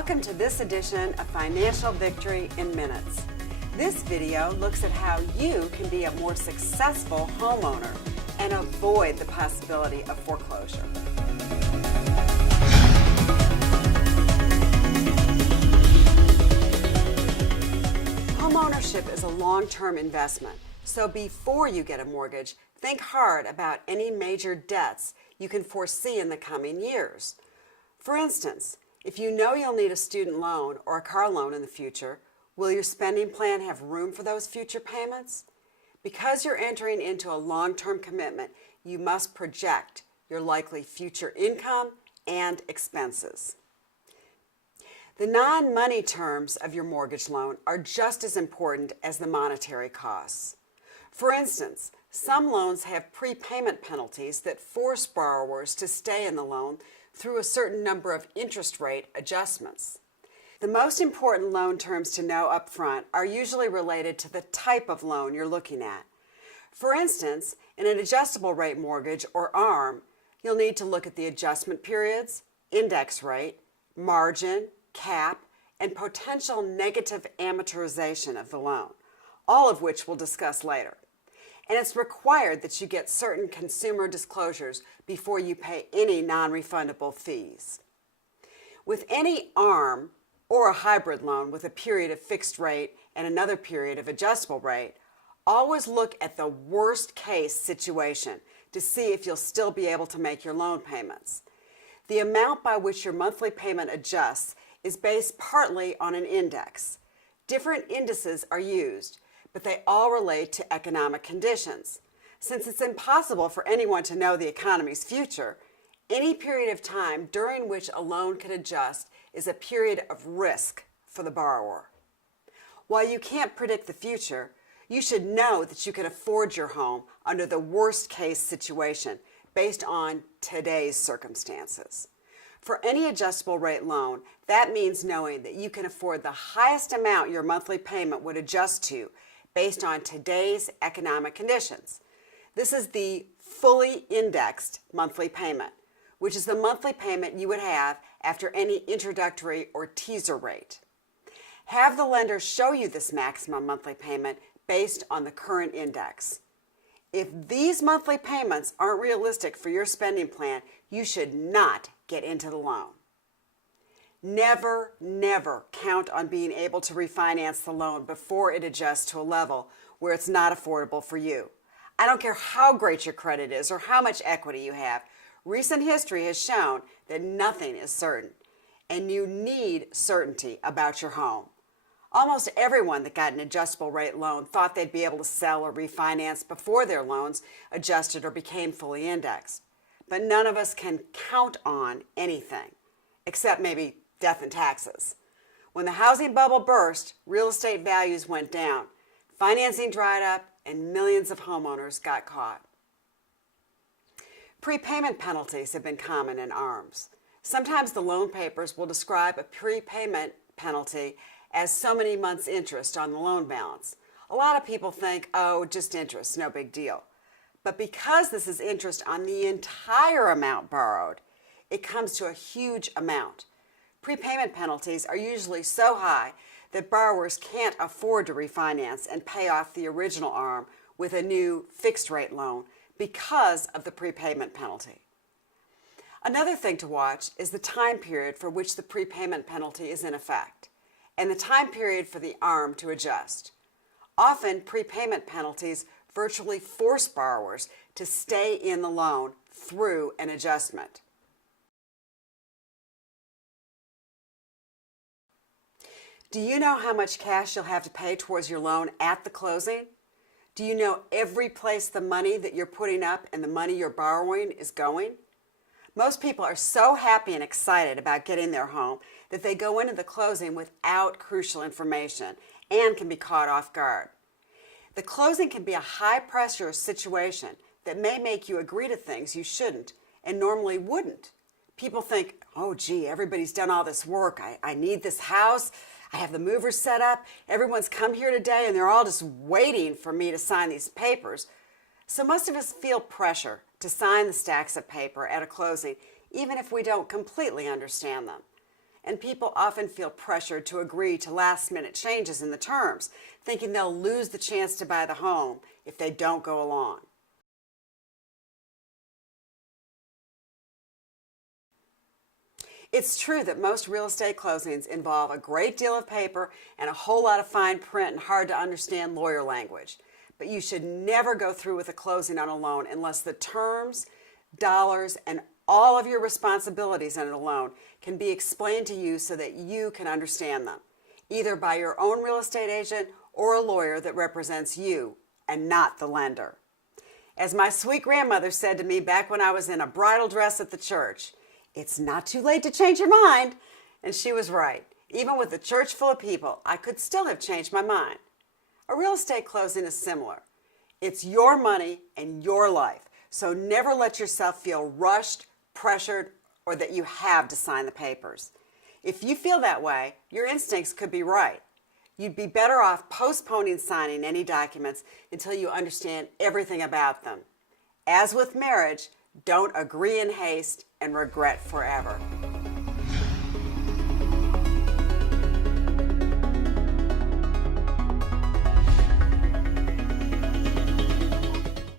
Welcome to this edition of Financial Victory in Minutes. This video looks at how you can be a more successful homeowner and avoid the possibility of foreclosure. Homeownership is a long-term investment, so before you get a mortgage, think hard about any major debts you can foresee in the coming years. For instance, if you know you'll need a student loan or a car loan in the future, will your spending plan have room for those future payments? Because you're entering into a long-term commitment, you must project your likely future income and expenses. The non-money terms of your mortgage loan are just as important as the monetary costs. For instance, some loans have prepayment penalties that force borrowers to stay in the loan through a certain number of interest rate adjustments. The most important loan terms to know up front are usually related to the type of loan you're looking at. For instance, in an adjustable rate mortgage or ARM, you'll need to look at the adjustment periods, index rate, margin, cap, and potential negative amortization of the loan, all of which we'll discuss later. And it's required that you get certain consumer disclosures before you pay any non-refundable fees. With any ARM or a hybrid loan with a period of fixed rate and another period of adjustable rate, always look at the worst case situation to see if you'll still be able to make your loan payments. The amount by which your monthly payment adjusts is based partly on an index. Different indices are used, but they all relate to economic conditions. Since it's impossible for anyone to know the economy's future, any period of time during which a loan can adjust is a period of risk for the borrower. While you can't predict the future, you should know that you can afford your home under the worst case situation based on today's circumstances. For any adjustable rate loan, that means knowing that you can afford the highest amount your monthly payment would adjust to based on today's economic conditions. This is the fully indexed monthly payment, which is the monthly payment you would have after any introductory or teaser rate. Have the lender show you this maximum monthly payment based on the current index. If these monthly payments aren't realistic for your spending plan, you should not get into the loan. Never, never count on being able to refinance the loan before it adjusts to a level where it's not affordable for you. I don't care how great your credit is or how much equity you have. Recent history has shown that nothing is certain, and you need certainty about your home. Almost everyone that got an adjustable rate loan thought they'd be able to sell or refinance before their loans adjusted or became fully indexed. But none of us can count on anything, except maybe death and taxes. When the housing bubble burst, real estate values went down, financing dried up, and millions of homeowners got caught. Prepayment penalties have been common in ARMs. Sometimes the loan papers will describe a prepayment penalty as so many months' interest on the loan balance. A lot of people think, oh, just interest, no big deal. But because this is interest on the entire amount borrowed, it comes to a huge amount. Prepayment penalties are usually so high that borrowers can't afford to refinance and pay off the original ARM with a new fixed-rate loan because of the prepayment penalty. Another thing to watch is the time period for which the prepayment penalty is in effect and the time period for the ARM to adjust. Often, prepayment penalties virtually force borrowers to stay in the loan through an adjustment. Do you know how much cash you'll have to pay towards your loan at the closing? Do you know every place the money that you're putting up and the money you're borrowing is going? Most people are so happy and excited about getting their home that they go into the closing without crucial information and can be caught off guard. The closing can be a high-pressure situation that may make you agree to things you shouldn't and normally wouldn't. People think, oh gee, everybody's done all this work. I need this house. I have the movers set up. Everyone's come here today and they're all just waiting for me to sign these papers. So most of us feel pressure to sign the stacks of paper at a closing, even if we don't completely understand them. and people often feel pressured to agree to last-minute changes in the terms, thinking they'll lose the chance to buy the home if they don't go along. It's true that most real estate closings involve a great deal of paper and a whole lot of fine print and hard to understand lawyer language. But you should never go through with a closing on a loan unless the terms, dollars, and all of your responsibilities on a loan can be explained to you so that you can understand them, either by your own real estate agent or a lawyer that represents you and not the lender. As my sweet grandmother said to me back when I was in a bridal dress at the church, "It's not too late to change your mind." And she was right. Even with a church full of people, I could still have changed my mind. A real estate closing is similar. It's your money and your life, so never let yourself feel rushed, pressured, or that you have to sign the papers. If you feel that way, your instincts could be right. You'd be better off postponing signing any documents until you understand everything about them. As with marriage, don't agree in haste and regret forever.